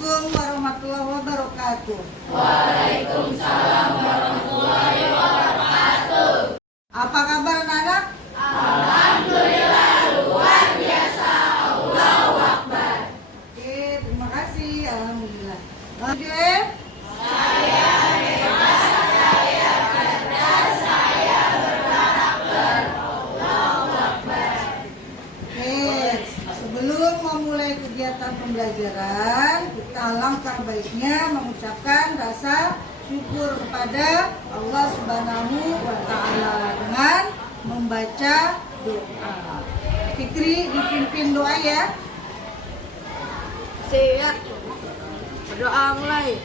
Assalamualaikum warahmatullahi wabarakatuh. Waalaikumsalam warahmatullahi wabarakatuh. Apa kabar anak-anak? Alhamdulillah luar biasa. Allahu Akbar. Oke, terima kasih. Alhamdulillah. Lanjut. Saya bebas, saya cerdas, saya berkarakter. Allahu Akbar. Oke, sebelum memulai kegiatan pembelajaran, kita alangkah baiknya mengucapkan rasa syukur kepada Allah Subhanahu wa Ta'ala dengan membaca doa. Fikri dipimpin doa ya. Siap. Berdoa mulai.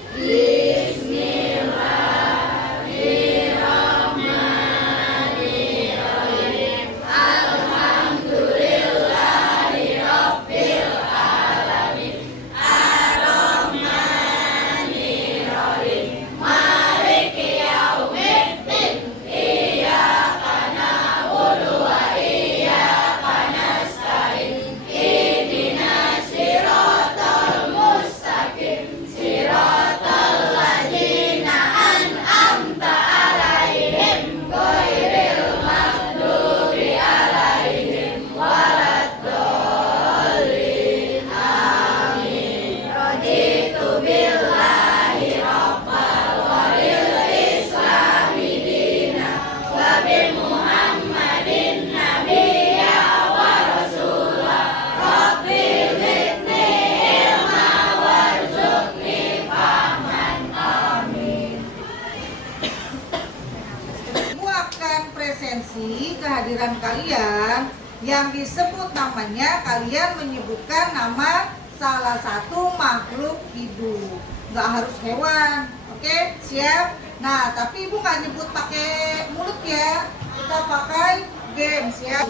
Presensi kehadiran kalian yang disebut namanya, kalian menyebutkan nama salah satu makhluk hidup, nggak harus hewan. Oke, siap? Nah, tapi ibu nggak nyebut pakai mulut ya, kita pakai game. Siap?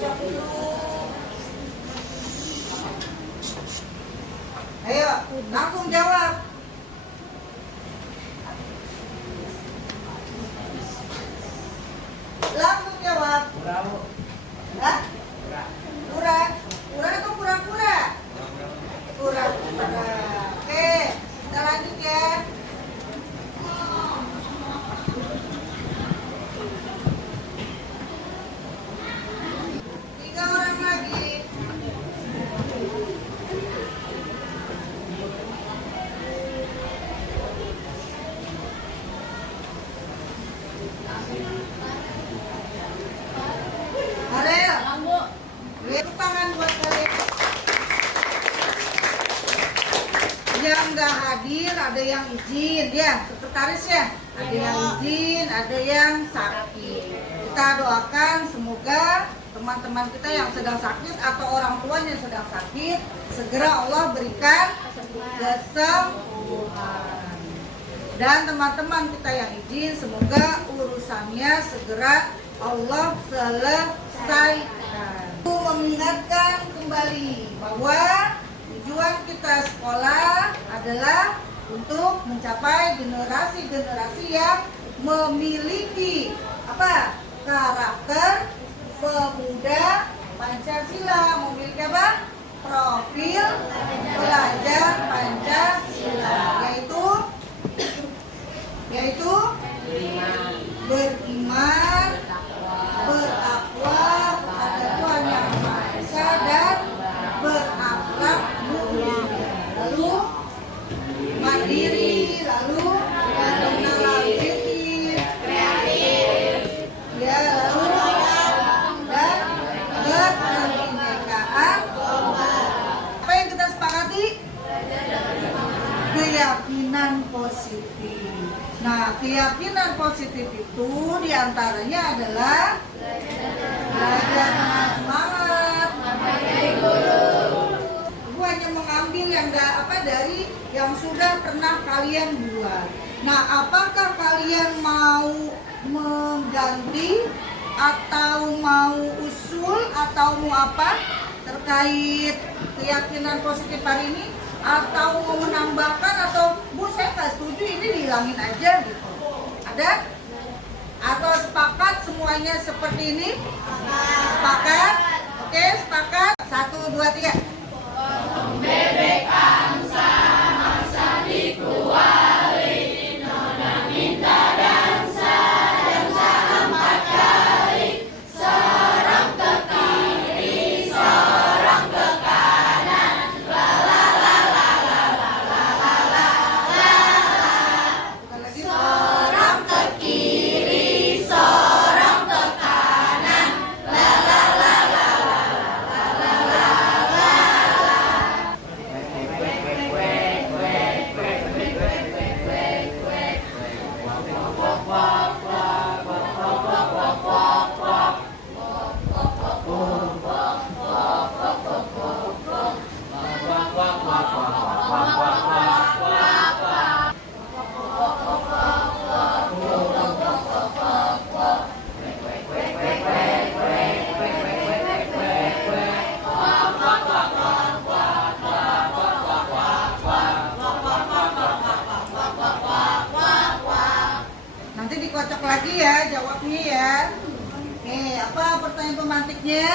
Ayo, langsung jawab. Langsung jawab. Hah? Kura. Kura atau kura-kura? Kura-kura. Oke, kita lanjut ya. Tiga orang lagi. Ariel, lihat tangan buat kalian. Yang nggak hadir ada yang izin ya, sekretaris ya. Ada yang izin, ada yang sakit. Kita doakan semoga teman-teman kita yang sedang sakit atau orang tuanya yang sedang sakit segera Allah berikan kesembuhan. Dan teman-teman kita yang izin semoga urusannya segera Allah selesaikan. Mengingatkan kembali bahwa tujuan kita sekolah adalah untuk mencapai generasi-generasi yang memiliki apa? Karakter pemuda Pancasila. Memiliki apa? Profil pelajar Pancasila, yaitu beriman, bertakwa kepada Tuhan Yang Maha Esa dan berakhlak mulia. Lalu mandiri, lalu inovatif, kreatif, ya, lalu dan berkebinekaan. Apa yang kita sepakati? Keyakinan positif. Nah, keyakinan positif itu diantaranya adalah belajar dengan semangat. Ibu hanya mengambil yang dari yang sudah pernah kalian buat. Nah, apakah kalian mau mengganti atau mau usul atau mau apa terkait keyakinan positif hari ini? Atau mau menambahkan atau Bu saya nggak setuju ini dihilangin aja gitu. Ada? Atau sepakat semuanya seperti ini? Sepakat? Oke, sepakat. 1, 2, 3. Bebek Amsa, masa lagi ya jawabnya ya. Oke, apa pertanyaan pemantiknya?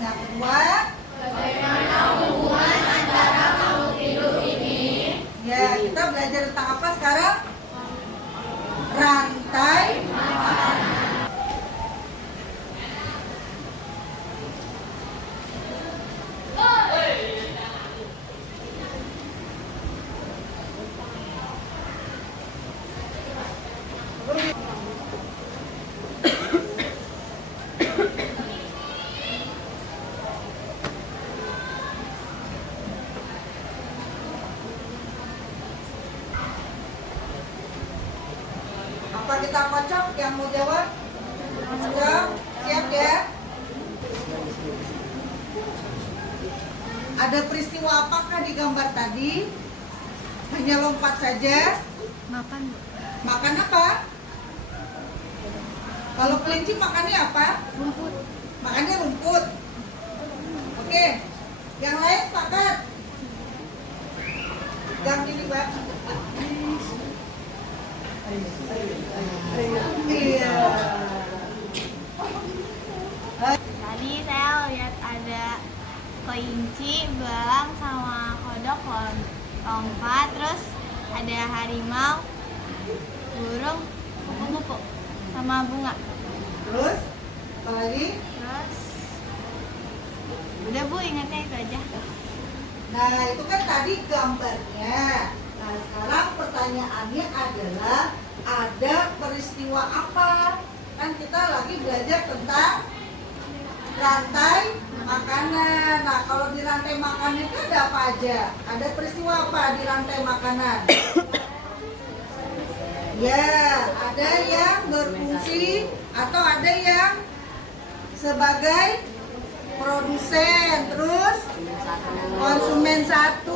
Yang kedua, Bagaimana hubungan antara makhluk hidup ini? ya kita belajar tentang apa sekarang? Rantai. Apa kita kocok yang mau jawab? Siap, siap ya. Ada peristiwa apakah di gambar tadi? Hanya lompat saja. Makan. Makan apa? Kalau kelinci makannya apa? Rumput. Makannya rumput. Oke. Yang lain sepakat? Gang ini, Mbak. Iya. Tadi saya lihat ada kelinci, belang, sama kodok lompat, terus ada harimau, burung, kupu-kupu, sama bunga. Terus apa lagi? Terus udah Bu, ingatnya itu aja. Nah, itu kan tadi gambarnya. Nah, sekarang pertanyaannya adalah ada peristiwa apa? Kan kita lagi belajar tentang rantai makanan. Nah, kalau di rantai makanan itu ada apa aja? Ada peristiwa apa di rantai makanan? Ya, ada yang berfungsi atau ada yang sebagai produsen, terus konsumen 1,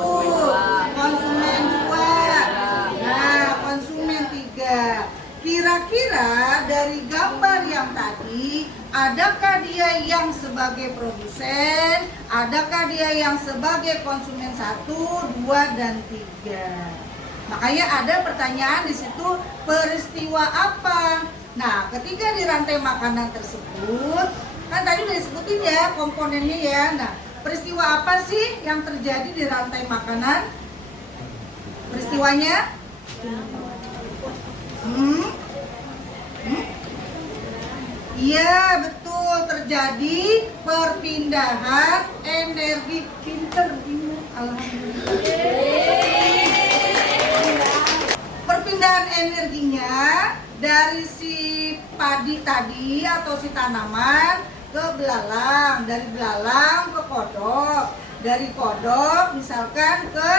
konsumen 2, nah konsumen 3. Kira-kira dari gambar yang tadi, adakah dia yang sebagai produsen, adakah dia yang sebagai konsumen 1, 2, dan 3? Makanya ada pertanyaan di situ, peristiwa apa? Nah, ketika di rantai makanan tersebut, kan tadi udah disebutin ya komponennya ya. Nah, peristiwa apa sih yang terjadi di rantai makanan? Peristiwanya? Iya, betul, terjadi perpindahan energi. Pinter ini, alhamdulillah. Perpindahan energinya dari si padi tadi atau si tanaman ke belalang, dari belalang ke kodok, dari kodok misalkan ke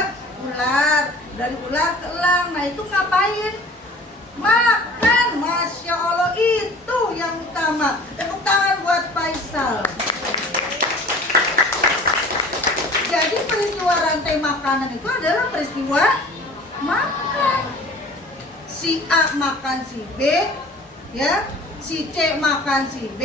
ular, dari ular ke elang. Nah, itu ngapain? Makan. Masya Allah, itu yang utama. Tepuk tangan buat Faisal. Jadi peristiwa rantai makanan itu adalah peristiwa makan. Si A makan si B, ya, si C makan si B,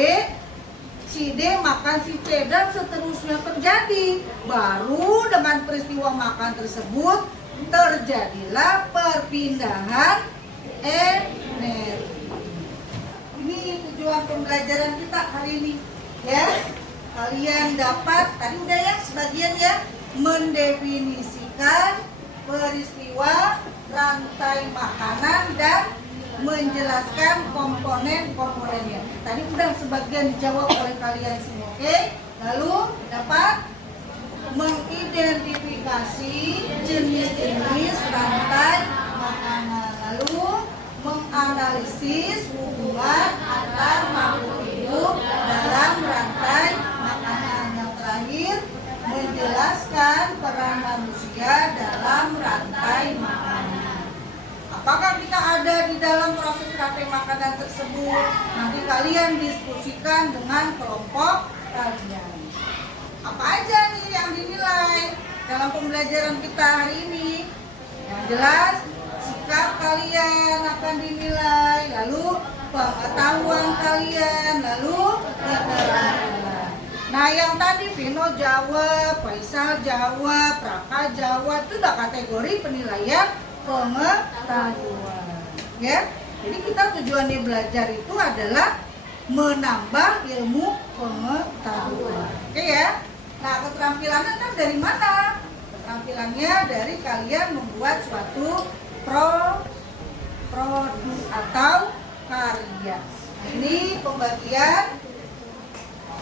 si D makan si C, dan seterusnya terjadi. Baru dengan peristiwa makan tersebut terjadilah perpindahan energi. Ini tujuan pembelajaran kita hari ini, ya. Kalian dapat tadi udah ya sebagian ya, mendefinisikan peristiwa rantai makanan dan menjelaskan komponen-komponennya. Tadi udah sebagian dijawab oleh kalian semua, oke? Lalu dapat mengidentifikasi jenis-jenis rantai makanan. Lalu menganalisis hubungan antar makhluk hidup dalam rantai makanan. Yang terakhir, menjelaskan peran manusia dalam rantai makanan. Apakah kita ada di dalam proses rantai makanan tersebut? Nanti kalian diskusikan dengan kelompok kalian. Apa aja nih yang dinilai dalam pembelajaran kita hari ini? Yang jelas, sikap kalian akan dinilai, lalu pengetahuan kalian, lalu keterampilan. Nah yang tadi Vino jawab, Faisal jawab, Raka jawab, itu udah kategori penilaian pengetahuan. Ya, jadi kita tujuannya belajar itu adalah menambah ilmu pengetahuan. Oke ya. Nah keterampilannya kan dari mana? Keterampilannya dari kalian membuat suatu produk atau karya. Nah, ini pembagian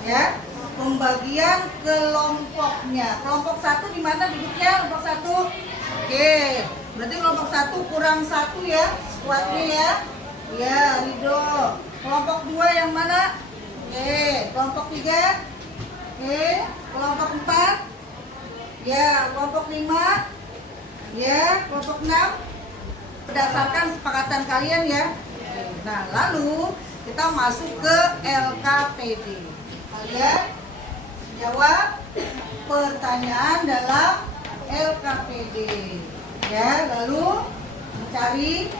ya. Pembagian kelompoknya. Kelompok 1 di mana duduknya? Kelompok 1. Oke. Berarti kelompok 1 kurang 1 ya. Kuatnya ya. Ya, Ridho. Kelompok 2 yang mana? Oke. Kelompok 3. Oke. Kelompok 4. Ya, kelompok 5. Ya, kelompok 6. Berdasarkan kesepakatan kalian ya. Nah, lalu kita masuk ke LKPD. Kalian jawab pertanyaan dalam LKPD ya, lalu mencari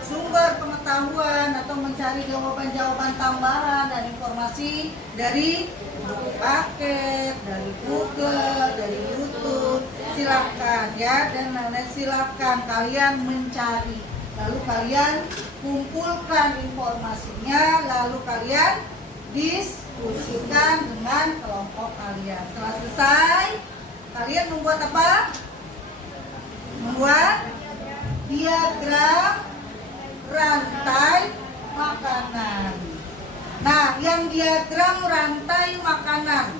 sumber pengetahuan atau mencari jawaban-jawaban tambahan dan informasi dari buku paket, dari Google, dari YouTube. Silakan ya, dan lain-lain silakan kalian mencari, lalu kalian kumpulkan informasinya, lalu kalian diskusikan dengan kelompok kalian. Setelah selesai, kalian membuat apa? Membuat diagram rantai makanan. Nah, yang diagram rantai makanan,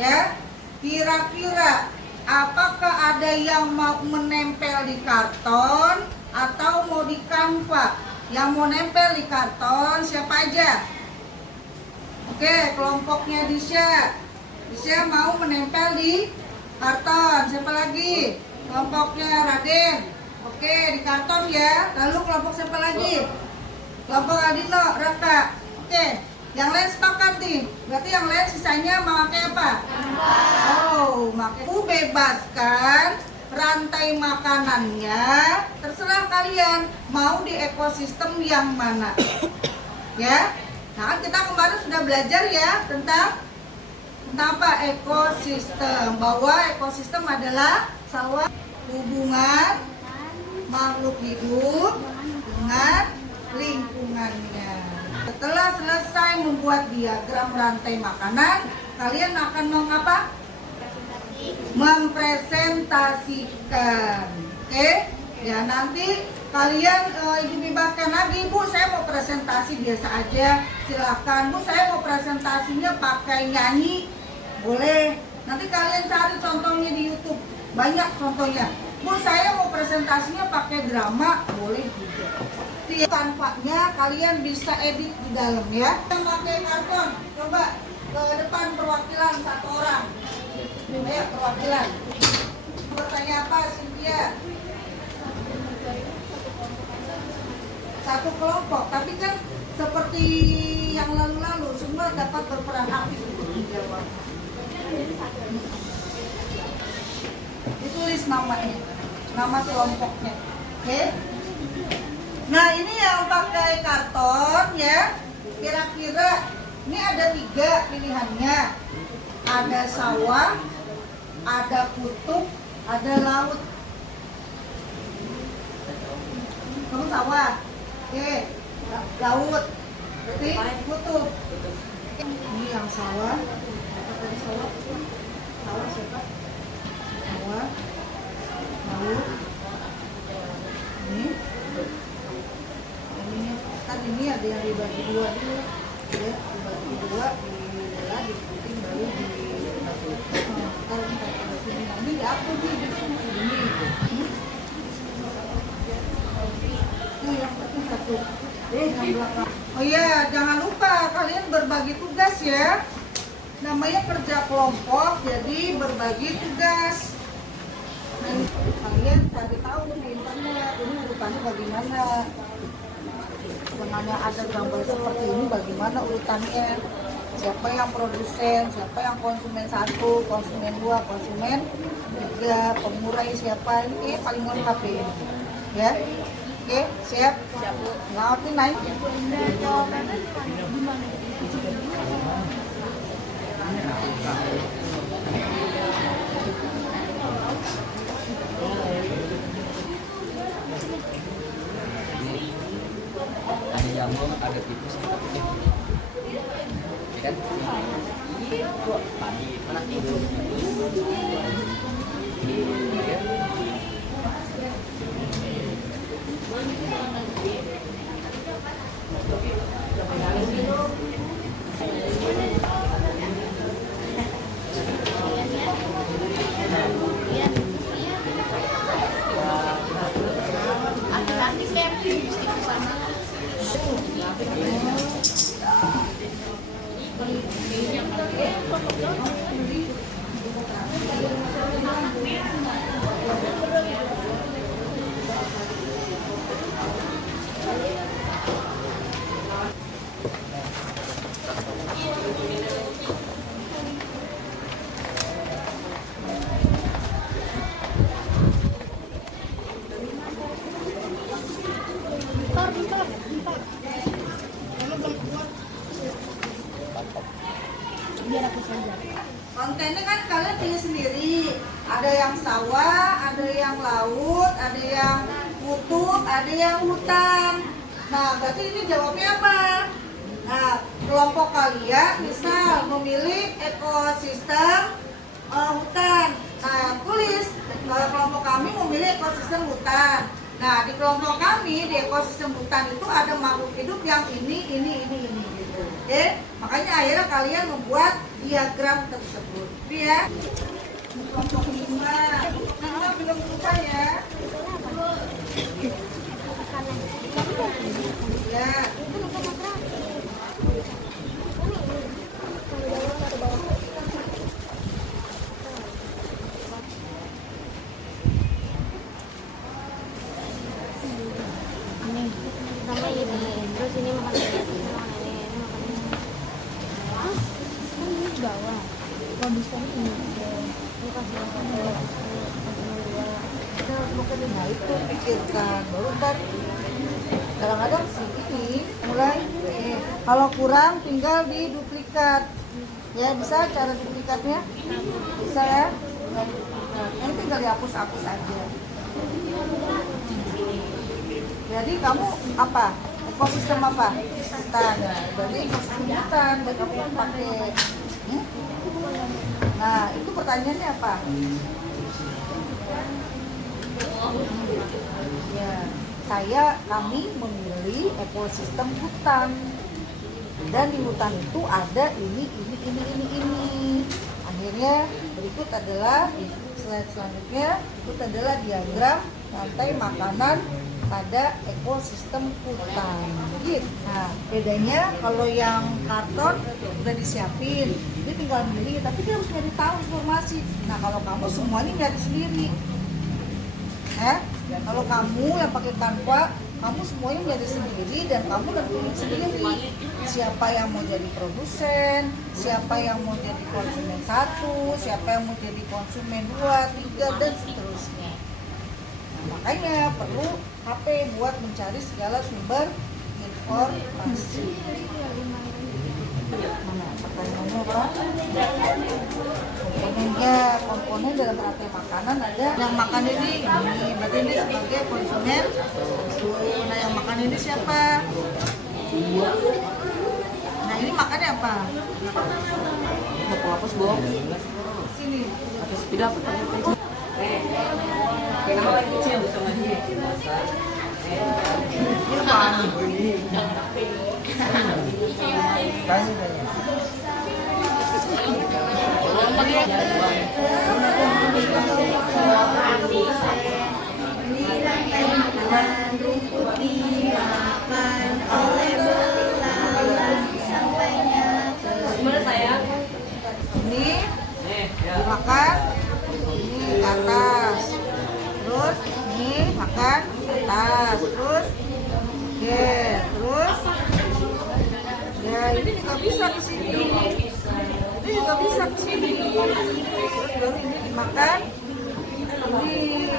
ya, kira-kira apakah ada yang mau menempel di karton atau mau di kanva? Yang mau nempel di karton siapa aja? Oke, kelompoknya Disya. Disya mau menempel di karton. Siapa lagi? Kelompoknya Raden. Oke, di karton ya. Lalu kelompok siapa lagi? Kelompok Aldino, Raka. Oke, yang lain sepakat nih. Berarti yang lain sisanya memakai apa? Oh, aku bebaskan rantai makanannya. Terserah kalian mau di ekosistem yang mana. Ya. Nah, kita kemarin sudah belajar ya tentang apa? Ekosistem. Bahwa ekosistem adalah sawah hubungan makhluk hidup dengan lingkungannya. Setelah selesai membuat diagram rantai makanan, kalian akan mengapa? Mempresentasikan. Oke? Ya, nanti kalian Ibu bebaskan lagi, Bu, saya mau presentasi biasa aja, silakan. Bu, saya mau presentasinya pakai nyanyi, boleh. Nanti kalian cari contohnya di YouTube, banyak contohnya. Bu, saya mau presentasinya pakai drama, boleh juga. Tanpanya kalian bisa edit di dalam ya. Yang pakai karton, coba ke depan perwakilan 1 orang. Ayo perwakilan. Bertanya apa, Cynthia? Satu kelompok, tapi kan seperti yang lalu-lalu semua dapat berperan aktif untuk menjawab. Ditulis namanya, nama kelompoknya. Oke? Nah, ini yang pakai karton ya. Kira-kira ini ada 3 pilihannya. Ada sawah, ada kutub, ada laut. Kamu sawah. Oke, laut, berarti kutub. Ini yang sawah, apa tadi sawah? Sawah siapa? Sawah, laut. Ini kan ini ada yang dibagi 2 dulu, ya, dibagi 2, dibelah, diputing, baru dibagi. Ini apa sih? Ini. Yang penting 1. Yang belakang. Oh iya, jangan lupa kalian berbagi tugas ya. Namanya kerja kelompok, jadi berbagi tugas. Nah, kalian cari tahu di internet ini urutannya bagaimana. Sebenarnya ada gambar seperti ini, bagaimana urutannya. Siapa yang produsen, siapa yang konsumen 1, konsumen 2, konsumen 3, pengurai siapa, ini paling lengkap ya. Oke, siap? Siap, Bu. Ngerti naik? Ada jamur, ada tikus, kita pakai kan? Padi mana tidur? Kontennya kan kalian pilih sendiri. Ada yang sawah, ada yang laut, ada yang kutub, ada yang hutan. Nah, berarti ini jawabnya apa? Nah, kelompok kalian misal memilih ekosistem hutan. Nah, tulis kelompok kami memilih ekosistem hutan. Nah, di kelompok kami di ekosistem hutan itu ada makhluk hidup yang ini gitu. Oke? Makanya akhirnya kalian membuat diagram tersebut. Ini ya. Kelompok 5. Kita belum lupa ya. Ya. Sama ini, terus ini makan ini, makan ini makan ini. Ah, kan ini bawah. Kalau bisa ini ini kasih makan dua. Nah, itu pikirkan baru kan kadang-kadang sih ini mulai kalau kurang tinggal diduplikat ya, bisa cara duplikatnya bisa ya. Nah, ini tinggal dihapus-hapus aja. Jadi kamu apa? Ekosistem apa? Hutan. Berarti ekosistem hutan. Dan kamu kan pakai. Nah, itu pertanyaannya apa? Ya, kami memilih ekosistem hutan. Dan di hutan itu ada ini. Akhirnya berikut adalah slide selanjutnya. Itu adalah diagram rantai makanan pada ekosistem hutan. Gitu. Nah, bedanya kalau yang karton udah disiapin, dia tinggal milih, tapi dia harus nyari tahu informasi. Nah, kalau kamu semuanya nyari sendiri. Kalau kamu yang pakai Canva, kamu semuanya nyari sendiri dan kamu nentuin sendiri siapa yang mau jadi produsen, siapa yang mau jadi konsumen 1, siapa yang mau jadi konsumen 2, 3 dan seterusnya. Makanya perlu HP buat mencari segala sumber informasi. Mana pertanyaannya apa? Komponen dalam rantai makanan ada yang makan ini berarti ini sebagai konsumen. Nah, yang makan ini siapa? Nah, ini makannya apa? Hapus bohong. Sini. Atas pindah pertanyaan. Kenapa kecil sama dia? Ini apa? Rumput dimakan oleh belalang sampainya ke Ini dimakan, ini ke atas, terus ini makan ke atas, terus terus ya ini juga bisa ke sini, ini juga bisa ke sini, terus baru ini dimakan, ini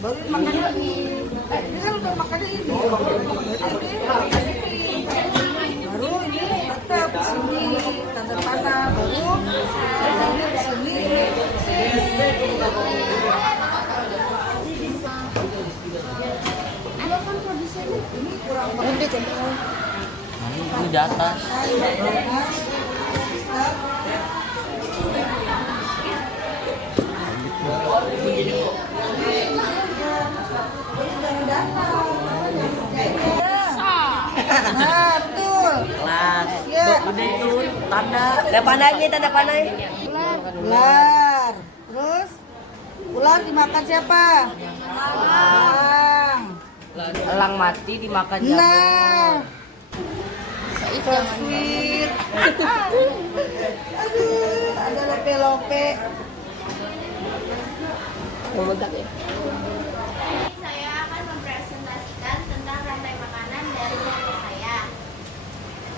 baru dimakan lagi, ini kan udah makannya ini, baru ini tetap di sini tanda panah, baru Ini di atas. Nah, betul. Kelas. Ya. Udah itu tanda. Tanda panahnya, tanda panah. Ular. Terus ular dimakan siapa? Elang. Elang mati dimakan jamur. Nah. So sweet. Aduh, ada lope-lope. Memegang ya. Saya akan mempresentasikan tentang rantai makanan dari kelompok saya.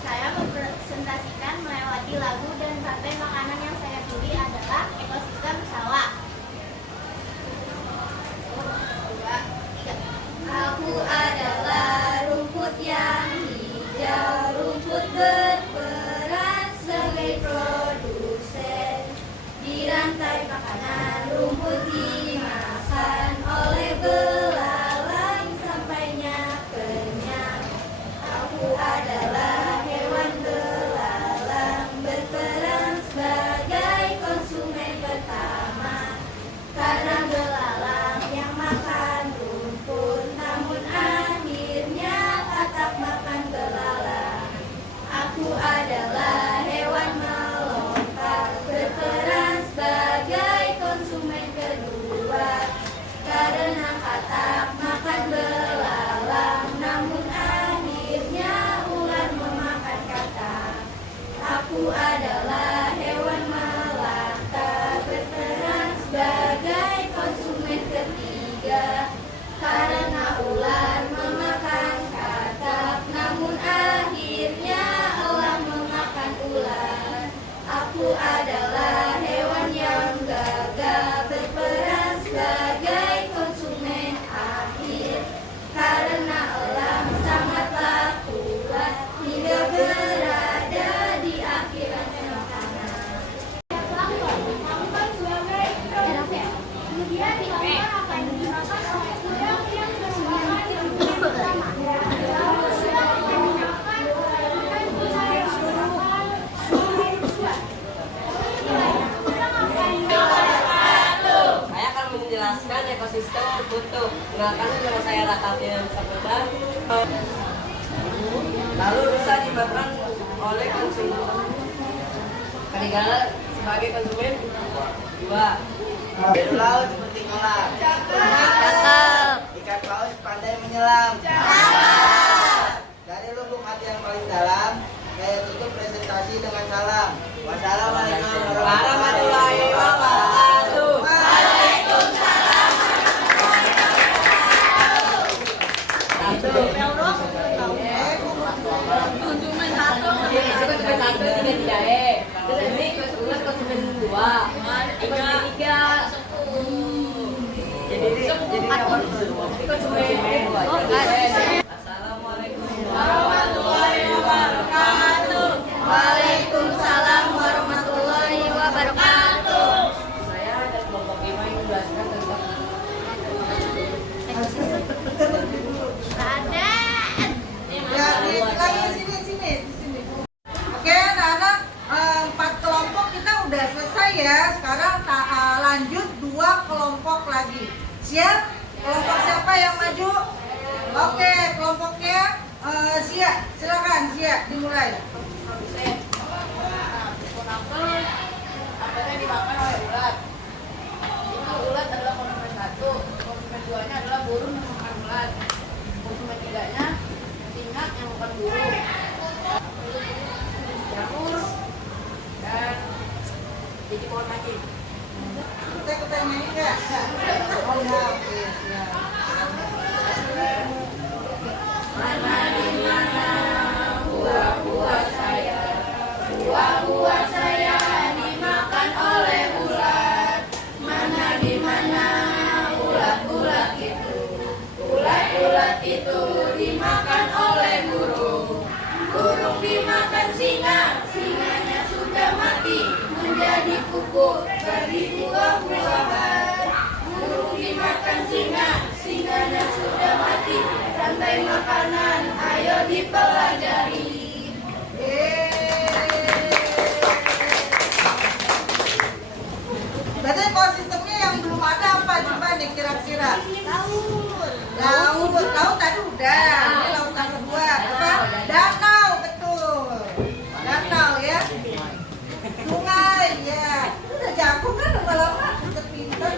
Saya mempresentasikan melewati lagu dan rantai makanan yang saya pilih adalah ekosistem sawah. 2, 3. Aku adalah rumput yang hijau, rumput berperan sebagai produsen di rantai makanan. Rumput dimakan oleh belalang sampainya kenyang. Aku adalah hewan belalang berperan sebagai konsumen pertama. Karena belalang yang makan rumput, namun akhirnya tetap makan belalang. Aku adalah hewan melompat berperan sebagai konsumen kedua. Karena katak makan belalang, namun akhirnya ular memakan katak. Aku adalah hewan melata berperan sebagai konsumen ketiga. Karena ular memakan katak, namun akhirnya elang memakan ular. Aku adalah hewan yang gagal berperan sebagai konsumen akhir. Karena elang sangatlah kuat hingga berada di akhir rantai makanan. Kemudian dimakan akan dimakan oleh udang yang Saya akan menjelaskan ekosistem terbentuk. Kenalkan nama saya Ratapian Saputra. Lalu bisa dimakan oleh konsumen. Serigala sebagai konsumen. 2. Biru laut seperti kolam. Ikan paus pandai menyelam. Dari lubuk hati yang paling dalam, saya tutup presentasi dengan salam. Wassalamualaikum Warahmatullahi wabarakatuh. konsumen satu. Konsumen 1, 3 tidak Terus ini konsumen 2, konsumen 3. Jadi apa? Konsumen 2. Assalamualaikum warahmatullahi wabarakatuh. Waalaikumsalam warahmatullahi wabarakatuh. Saya ada kelompok 5 yang menjelaskan tentang Ada. Ya, lagi sini. Oke, anak-anak, 4 kelompok kita udah selesai ya. Sekarang lanjut 2 kelompok lagi. Siap? Kelompok siapa yang maju? Oke, kelompoknya Sia. Silakan Sia, dimulai. apanya dimakan oleh ulat. Itu ulat adalah konsumen 1, konsumen 2-nya adalah burung yang makan ulat. Konsumen 3-nya singa yang makan burung. Jamur dan biji pohon lagi. Kita nyanyi nggak? Oh ya, oke, siap. Buah-buah saya dimakan oleh ulat. Mana di mana ulat-ulat itu? Ulat-ulat itu dimakan oleh burung. Burung dimakan singa. Singanya sudah mati menjadi pupuk bagi buah-buahan. Burung dimakan singa. Singanya sudah mati dan rantai makanan, ayo dipelajari. Berarti ekosistemnya yang belum ada apa coba nih kira-kira? Laut tadi udah. Ini lautan kedua apa? Danau, betul. Danau ya. Sungai ya. Udah jago kan lama-lama udah pinter.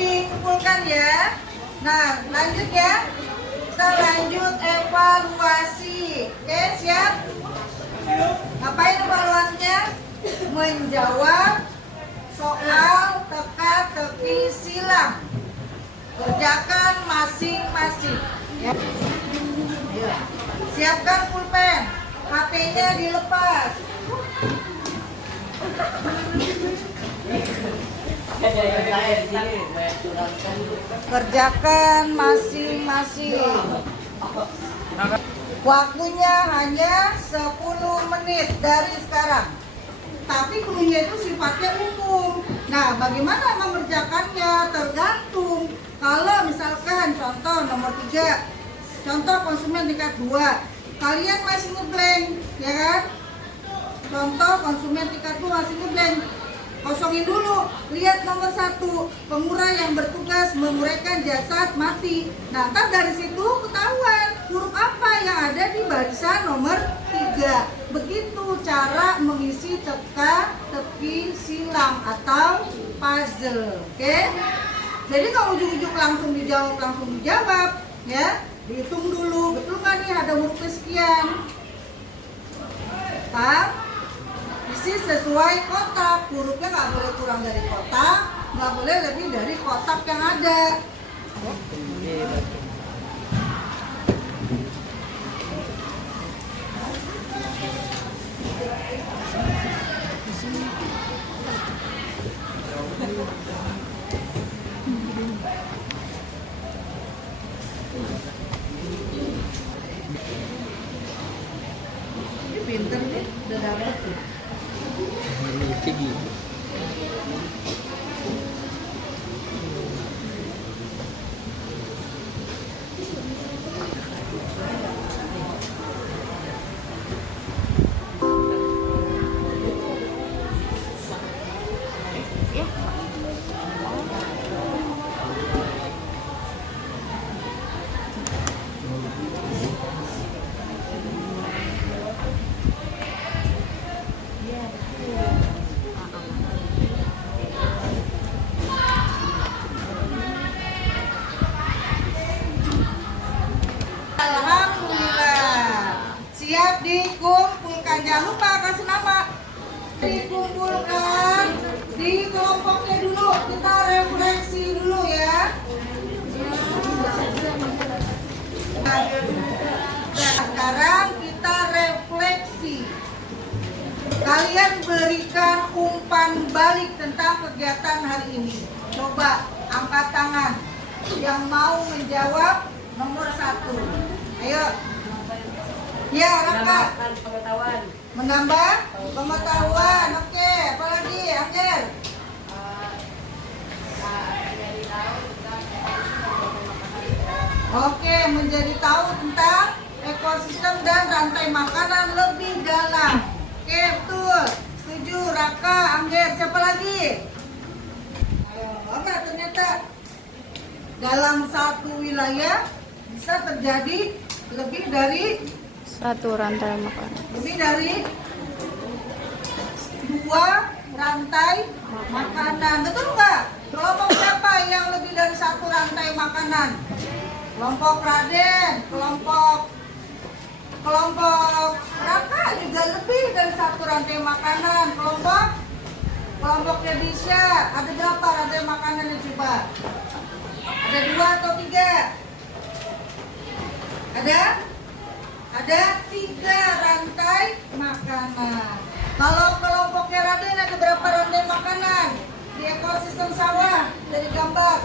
Dikumpulkan ya. Nah, lanjut ya. Kita lanjut evaluasi. Oke, siap? Ngapain evaluasinya? Menjawab soal teka-teki silang. Kerjakan masing-masing. Ya. Ayo. Siapkan pulpen. HP-nya dilepas. Kerjakan masing-masing. Waktunya hanya 10 menit dari sekarang. Tapi cluenya itu sifatnya umum. Nah, bagaimana mengerjakannya tergantung. Kalau misalkan contoh nomor 3, contoh konsumen tingkat 2, kalian masih ngeblank, ya kan? Contoh konsumen tingkat 2 masih ngeblank. Kosongin dulu, lihat nomor 1, pengurai yang bertugas menguraikan jasad mati. Nah, ntar dari situ ketahuan huruf apa yang ada di barisan nomor 3. Begitu cara mengisi teka-teki silang atau puzzle. Oke? Jadi kalau ujung-ujung langsung dijawab, ya. Dihitung dulu, betul nggak nih ada huruf sekian? Pak? Isi sesuai kotak, hurufnya nggak boleh kurang dari kotak, nggak boleh lebih dari kotak yang ada. Ini pinter nih, udah dapet tuh. Tinggi. Siap dikumpulkan, jangan lupa kasih nama. Dikumpulkan di kelompoknya dulu, kita refleksi dulu ya. Nah, sekarang kita refleksi. Kalian berikan umpan balik tentang kegiatan hari ini. Coba angkat tangan yang mau menjawab nomor 1. Ayo. Ya, Raka. Menambah pengetahuan. Oke, apalagi, Angel? Oke, menjadi tahu tentang ekosistem dan rantai makanan lebih dalam. Oke, betul. Setuju, Raka, Angger. Siapa lagi? Ayo, apa ternyata dalam satu wilayah bisa terjadi lebih dari satu rantai makanan. lebih dari 2 rantai makanan. Betul nggak? Kelompok siapa yang lebih dari 1 rantai makanan? Kelompok Raden, kelompok Raka juga lebih dari 1 rantai makanan. Kelompoknya Disha, ada berapa rantai makanannya coba? Ada 2 atau 3? Ada 3 rantai makanan. Kalau kelompoknya Raden ada berapa rantai makanan di ekosistem sawah dari gambar?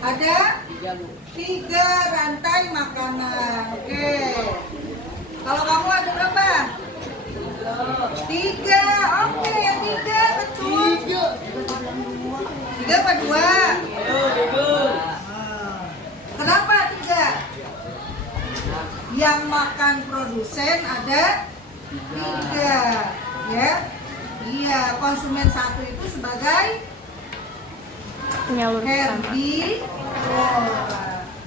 Ada 3 rantai makanan. Oke. Kalau kamu ada berapa? 3. Oke, yang 3 betul. 3 apa 2? Kenapa 3? Yang makan produsen ada 3, ya. Iya, konsumen 1 itu sebagai Penyalur utama. herbivora.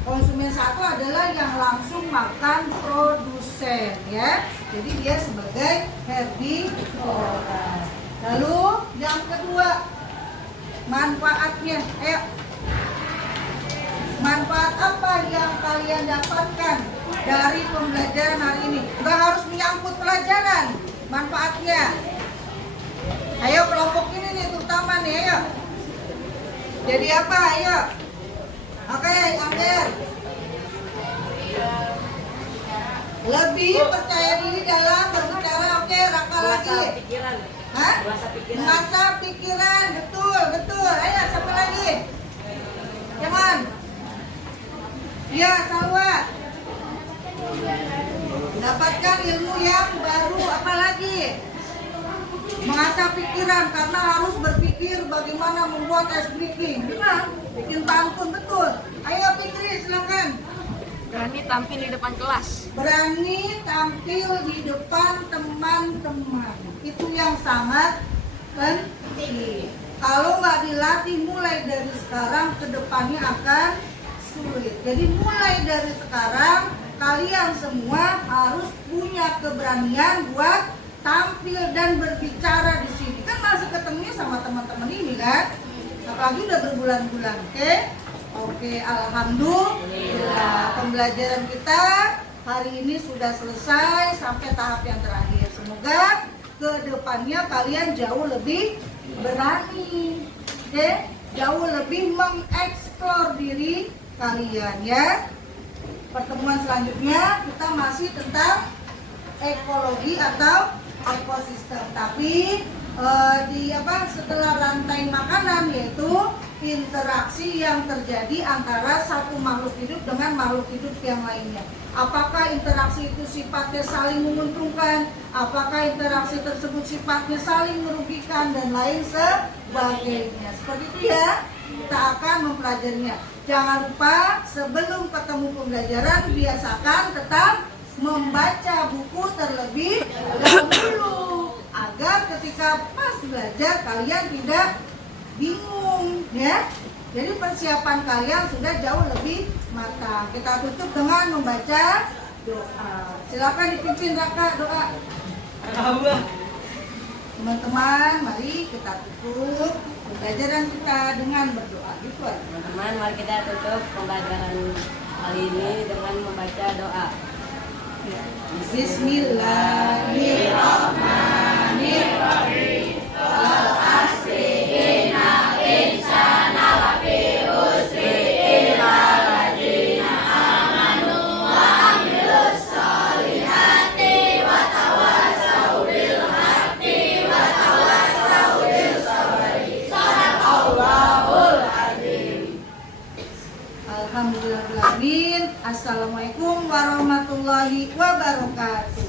Konsumen 1 adalah yang langsung makan produsen, ya. Jadi dia sebagai herbivora. Lalu yang kedua, manfaatnya. Ayo. Manfaat apa yang kalian dapatkan dari pembelajaran hari ini? Nggak harus menyangkut pelajaran. Manfaatnya. Ayo kelompok ini nih terutama nih, ayo. Jadi apa? Ayo. Oke, Angger. Lebih percaya diri dalam berbicara. Oke, Raka lagi. Hah? Mengasah pikiran. Betul, betul. Ayo, siapa lagi? Jangan. Ya, Salwa. Dapatkan ilmu yang baru. Apa lagi? Mengasah pikiran karena harus berpikir bagaimana membuat ice breaking. Benar? Bikin pantun, betul. Ayo Fikri, silakan. Berani tampil di depan kelas. Berani tampil di depan teman-teman. Itu yang sangat penting. Kalau nggak dilatih mulai dari sekarang, kedepannya akan sulit. Jadi mulai dari sekarang, kalian semua harus punya keberanian buat tampil dan berbicara di sini. Kan masih ketemunya sama teman-teman ini kan? Apalagi udah berbulan-bulan, oke? Oke, alhamdulillah. Pembelajaran kita hari ini sudah selesai sampai tahap yang terakhir. Semoga kedepannya kalian jauh lebih berani, oke? Jauh lebih mengeksplor diri kalian, ya. Pertemuan selanjutnya kita masih tentang ekologi atau ekosistem, tapi setelah rantai makanan, yaitu interaksi yang terjadi antara satu makhluk hidup dengan makhluk hidup yang lainnya. Apakah interaksi itu sifatnya saling menguntungkan, apakah interaksi tersebut sifatnya saling merugikan, dan lain sebagainya. Seperti itu ya, kita akan mempelajarinya. Jangan lupa sebelum ketemu pembelajaran, biasakan tetap membaca buku terlebih dahulu agar ketika pas belajar kalian tidak bingung, ya. Jadi persiapan kalian sudah jauh lebih matang. Kita tutup dengan membaca doa. Silakan dipimpin Raka doa. Teman-teman, mari kita tutup pembelajaran kita dengan berdoa. Gitu aja. Teman-teman, mari kita tutup pembelajaran kali ini dengan membaca doa. Bismillahirrahmanirrahim. Alhamdulillahirrahmanirrahim. Assalamualaikum warahmatullahi wabarakatuh.